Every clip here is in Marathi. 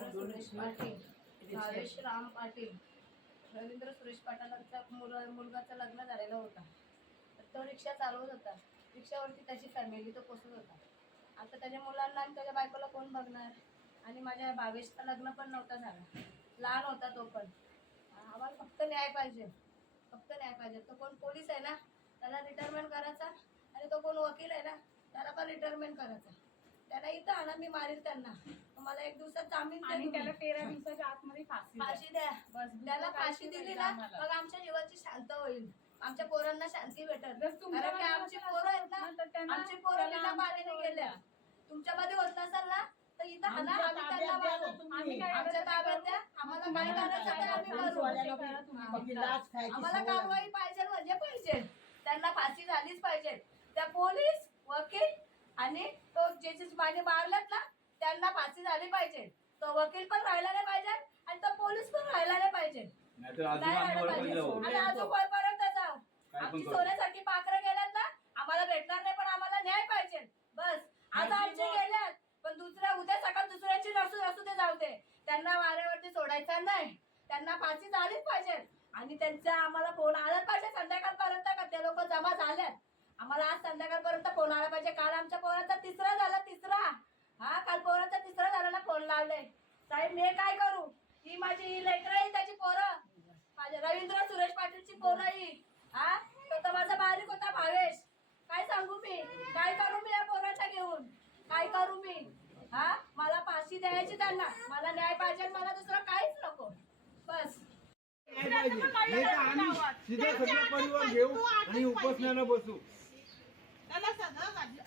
सुरेश पाटील. भावेश राम पाटील. रवींद्र सुरेश पाटलांचा मुल मुलगाचं लग्न झालेलं होता. तर तो रिक्षा चालवत होता. रिक्षावरती त्याची फॅमिली तो पोचत होता. आता त्याच्या मुलांना आणि त्याच्या बायकोला कोण बघणार? आणि माझ्या भावेशचं लग्न पण नव्हता झाला. लहान होता तो पण. आम्हाला फक्त न्याय पाहिजे. फक्त न्याय पाहिजे. तो कोण पोलीस आहे ना? त्याला रिटायरमेंट करायचा. आणि तो कोण वकील आहे ना? त्याला पण रिटायरमेंट करायचा. त्याला इथं आणा मी मारील त्यांना मला एक दिवसात जामीन द्या आणि तुम्ही. त्याला तेरा दिवसाच्या आतमध्ये फाशी द्या. फाशी द्या बस, त्याला फाशी दिली ना आम्हाला. मग आमच्या जीवाची शांत होईल आमच्या पोरांना शांती भेटल जर तुमच्या कारण की मनात आमची असेल पोरं आहेत ना तर त्यांना- आमची पोरं त्याला आमच्या जवळ गेल्या. तुमच्यामध्ये होत नसेल ना तर इथं आणा आमच्या आम्ही ताब्यात त्यांना द्या ना मारू. तुम्ही. आम्ही काय आमच्या करायचं ताब्यात? द्या आम्हाला काय तुम्हाला करायचं ते आम्ही? करू. बाकी लाच खायची आम्हाला सवय कारवाई पाहिजे म्हणजे पाहिजे त्यांना फाशी झालीच पाहिजे त्या पोलीस वकील आणि तो जे जे माने मारलेत ना त्यांना फाशी झाली पाहिजे. तो वकील पण राहिला नाही पाहिजे आणि तो पोलीस पण राहिला नाही पाहिजे. नाही राहिला. आणि अजून जाऊ. पण आमची करू. सोन्यासाठी पाखरं गेल्यात ना आम्हाला भेटणार नाही पण आम्हाला न्याय पाहिजे. बस. आज आमचे गेल्यात पण दुसऱ्या उद्या सकाळ दुसऱ्याची नसू असू ते जाऊ दे. त्यांना वाऱ्यावरती सोडायचं नाही. त्यांना फाशी झालीच पाहिजे. आणि त्यांचा आम्हाला फोन आलाच पाहिजे संध्याकाळपर्यंत का ते लोक जमा झाल्यात? आम्हाला आज संध्याकाळपर्यंत फोन आला पाहिजे. काल आमच्या पोराचा तिसरा झाला तिसरा. हा काल पोराचा तिसरा झाला ना फोन लावले. साहेब मी काय करू? ही माझी लेकर आहे त्याची पोरं. माझ्या रवींद्र सुरेश पाटीलची पोरं ही. हा? तो तर माझा बारीक होता भावेश. काय सांगू मी? काय करू मी या पोराच्या घेऊन? काय करू मी? हा? मला फाशी द्यायची त्यांना. मला न्याय पाहिजे मला दुसरं काहीच नको. बस. घेऊ आणि बसू त्याला सगळं वाटलं.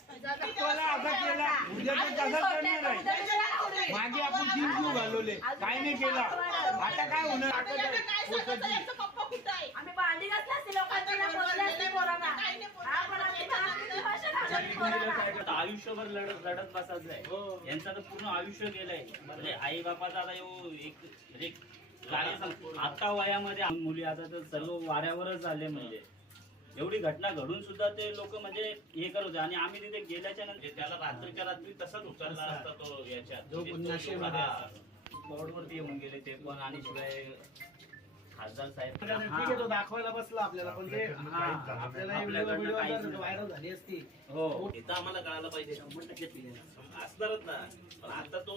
त्याला असा तसंच करणार आहे. मागे आपण तीन जीव घालवले. काय नाही केला. आता काय होणार? आता याला काय काय होतं सांगायचं? ते. याचा पप्पा कुठं आहे? आम्ही भांडी घातली असती लोकांची ना बोलले असते पोरांना. हा, पण आम्ही भांडी भाषा घालवली पोरांना. आता आयुष्यभर लढत लढत बसायचं हो. आहे यांचं तर पूर्ण आयुष्य गेलंय. म्हणजे आई बापाचा आता यो एक म्हणजे सांग- आता वयामध्ये मुली आता तर सर्व वाऱ्यावरच झाले म्हणजे. एवढी घटना घडून सुद्धा ते लोक म्हणजे हे करत होते. आणि आम्ही तिथे गेल्याच्यानंतर त्याला रात्रीच्या रात्री तसाच उचलला असता तो याच्यात. जो म्हणजे तो पुण्याशी एवढा मध्ये. बोर्डवरती येऊन गेले ते पण आणि शिवाय खासदार साहेब ठीक आहे तो दाखवायला बसला आपल्याला पण ते हा, आपल्याला आपल्याकडनं व्हिडिओ काहीच जर नाही. व्हायरल झाली असती हो इथं आम्हाला कळायला पाहिजे शंभर टक्के clear. असणारच ना पण आता तो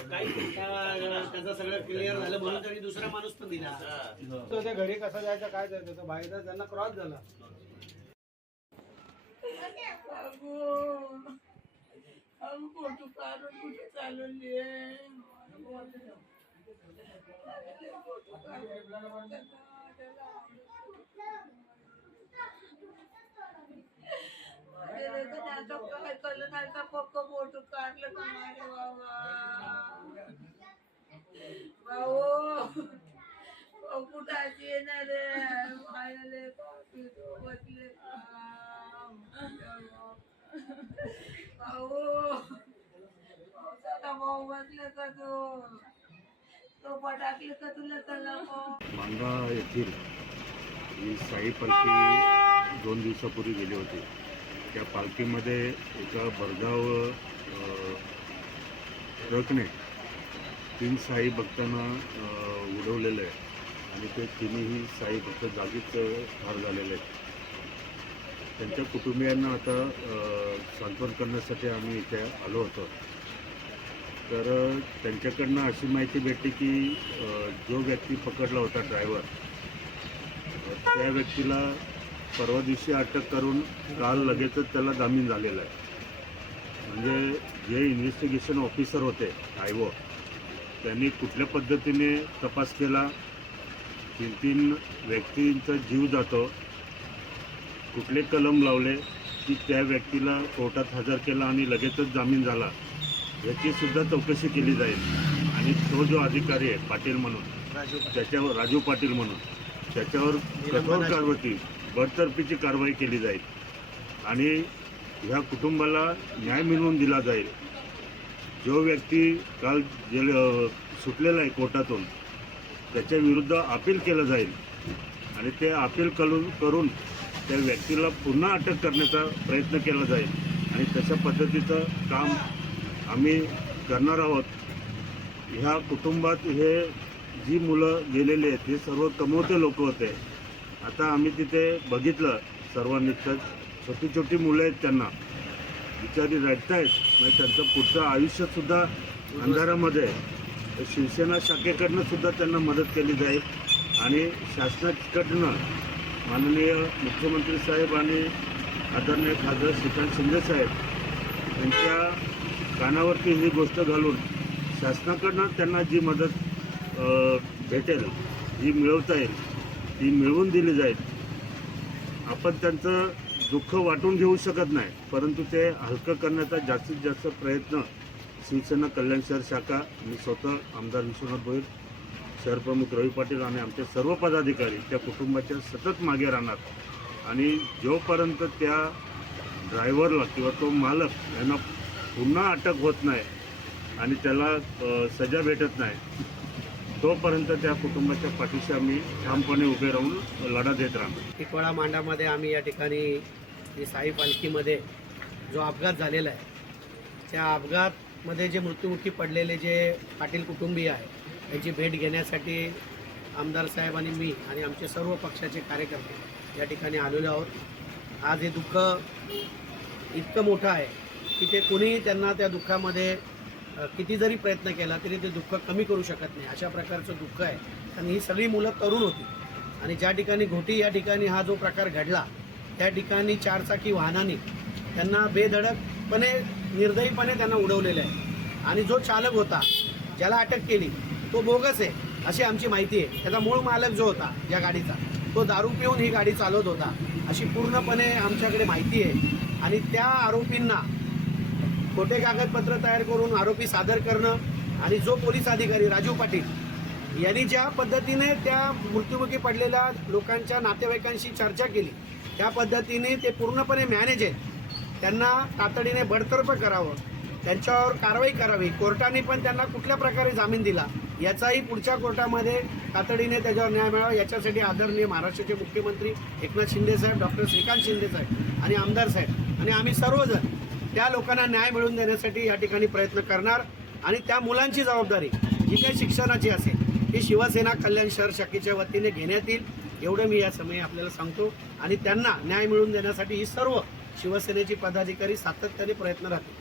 काही त्या- त्याचं सगळं क्लिअर झालं म्हणून त्यांनी दुसरा माणूस पण दिला हा. हो. तो त्या घरी कसा जायचा काय जायचं तो बाहेर त्यांना क्रॉस झाला हम फोटो काढून कुठे चालवली काय कळलं नाही का पक्क फोटो काढलं का नाही बाबा भाऊ कुठाची येणार रे मायले बसले भाऊ स्वतः भाऊ बसले का तो तो पटाकले का तुला त्याला मांगा येथील ही साई पालखी दोन दिवसापूर्वी गेली होती. त्या पालखीमध्ये एका भरधाव ट्रकने तीन साई भक्तांना उडवलेलं आहे. आणि ते तिन्ही साई भक्त जागीच ठार झालेले आहेत. त्यांच्या कुटुंबियांना आता सांत्वन करण्यासाठी आम्ही इथे आलो होतो. तर त्यांच्याकडनं अशी माहिती भेटली की जो व्यक्ती पकडला होता ड्रायव्हर त्या व्यक्तीला परवा दिवशी अटक करून काल लगेचच त्याला जामीन झालेला आहे. म्हणजे जे इन्व्हेस्टिगेशन ऑफिसर होते आयवो त्यांनी कुठल्या पद्धतीने तपास केला? तीन तीन व्यक्तींचा जीव जातो. कुठले कलम लावले की त्या व्यक्तीला कोर्टात हजर केला आणि लगेचच जामीन झाला? याची सुद्धा चौकशी केली जाईल. आणि तो जो अधिकारी आहे पाटील म्हणून त्याच्यावर राजू पाटील म्हणून त्याच्यावर कठोर कारवाई बडतर्फीची कारवाई केली जाईल. आणि ह्या कुटुंबाला न्याय मिळवून दिला जाईल. जो व्यक्ती काल जेल सुटलेला आहे कोर्टातून त्याच्या विरुद्ध अपील केलं जाईल. आणि ते अपील करून करून त्या व्यक्तीला पुन्हा अटक करण्याचा प्रयत्न केला जाईल. आणि तशा पद्धतीचं काम आम्ही करणार आहोत. ह्या कुटुंबात हे जी मुलं गेलेली आहेत हे सर्व कमवते लोक होते. आता आम्ही तिथे बघितलं सर्वांनीच छोटी छोटी मुलं आहेत त्यांना. बिचारी रडतायत म्हणजे त्यांचं पुढचं आयुष्यसुद्धा अंधारामध्ये आहे. तर शिवसेना शाखेकडनं सुद्धा त्यांना मदत केली जाईल. आणि शासनाकडनं माननीय मुख्यमंत्री साहेब आणि आदरणीय खासदार श्रीकांत शिंदे साहेब यांच्या कानावरती ही गोष्ट घालून शासनाकडनं त्यांना जी मदत भेटेल जी मिळवता येईल ती मिळवून दिली जाईल. आपण त्यांचं दुःख वाटून घेऊ शकत नाही परंतु ते हलकं करण्याचा जास्तीत जास्त प्रयत्न शिवसेना कल्याण शहर शाखा मी स्वतः आमदार विश्वनाथ भोईर शहरप्रमुख रवी पाटील आणि आमचे सर्व पदाधिकारी त्या कुटुंबाच्या सतत मागे राहणार. आणि जोपर्यंत त्या ड्रायव्हरला किंवा तो मालक यांना पुन्हा अटक होत नाही आणि त्याला सजा भेटत नाही तोपर्यंत त्या कुटुंबाच्या पाठीशी आम्ही ठामपणे उभे राहून लढा देत राहणार. टिकवळा मांडामध्ये आम्ही या ठिकाणी ही साई पालखीमध्ये जो अपघात झालेला आहे त्या अपघातमध्ये जे मृत्युमुखी पडलेले जे पाटील कुटुंबीय आहे त्यांची भेट घेण्यासाठी आमदार साहेब आणि मी आणि आमचे सर्व पक्षाचे कार्यकर्ते या ठिकाणी आलेलो आहोत. आज हे दुःख इतकं मोठं आहे की ते कोणीही त्यांना त्या दुःखामध्ये किती जरी प्रयत्न केला तरी ते दुःख कमी करू शकत नाही. अशा प्रकारचं दुःख आहे. आणि ही सगळी मुलं तरुण होती. आणि ज्या ठिकाणी घोटी या ठिकाणी हा जो प्रकार घडला त्या ठिकाणी चारचाकी वाहनाने त्यांना बेधडकपणे निर्दयीपणे त्यांना उडवलेलं आहे. आणि जो चालक होता ज्याला अटक केली तो बोगस आहे अशी आमची माहिती आहे. त्याचा मूळ मालक जो होता या गाडीचा तो दारू पिऊन ही गाडी चालवत होता अशी पूर्णपणे आमच्याकडे माहिती आहे. आणि त्या आरोपींना खोटे कागदपत्र तयार करून आरोपी सादर करणं आणि जो पोलीस अधिकारी राजू पाटील यांनी ज्या पद्धतीने त्या मृत्युमुखी पडलेल्या लोकांच्या नातेवाईकांशी चर्चा केली त्या पद्धतीने ते पूर्णपणे मॅनेज आहेत. त्यांना तातडीने बडतर्फ करावं त्यांच्यावर कारवाई करावी कोर्टाने पण त्यांना कुठल्या प्रकारे जामीन दिला याचाही पुढच्या कोर्टामध्ये तातडीने त्याच्यावर न्याय मिळावा याच्यासाठी आदरणीय महाराष्ट्राचे मुख्यमंत्री एकनाथ शिंदे साहेब डॉक्टर श्रीकांत शिंदे साहेब आणि आमदार साहेब आणि आम्ही सर्वजण त्या लोकांना न्याय मिळवून देण्यासाठी या ठिकाणी प्रयत्न करणार आणि त्या मुलांची जबाबदारी जी काही शिक्षणाची असेल ही शिवसेना कल्याण शहर शाखेच्या वतीने घेण्यात येईल एवढं मी या समयी आपल्याला सांगतो. आणि त्यांना न्याय मिळवून देण्यासाठी ही सर्व शिवसेनेची पदाधिकारी सातत्याने प्रयत्न राहतील.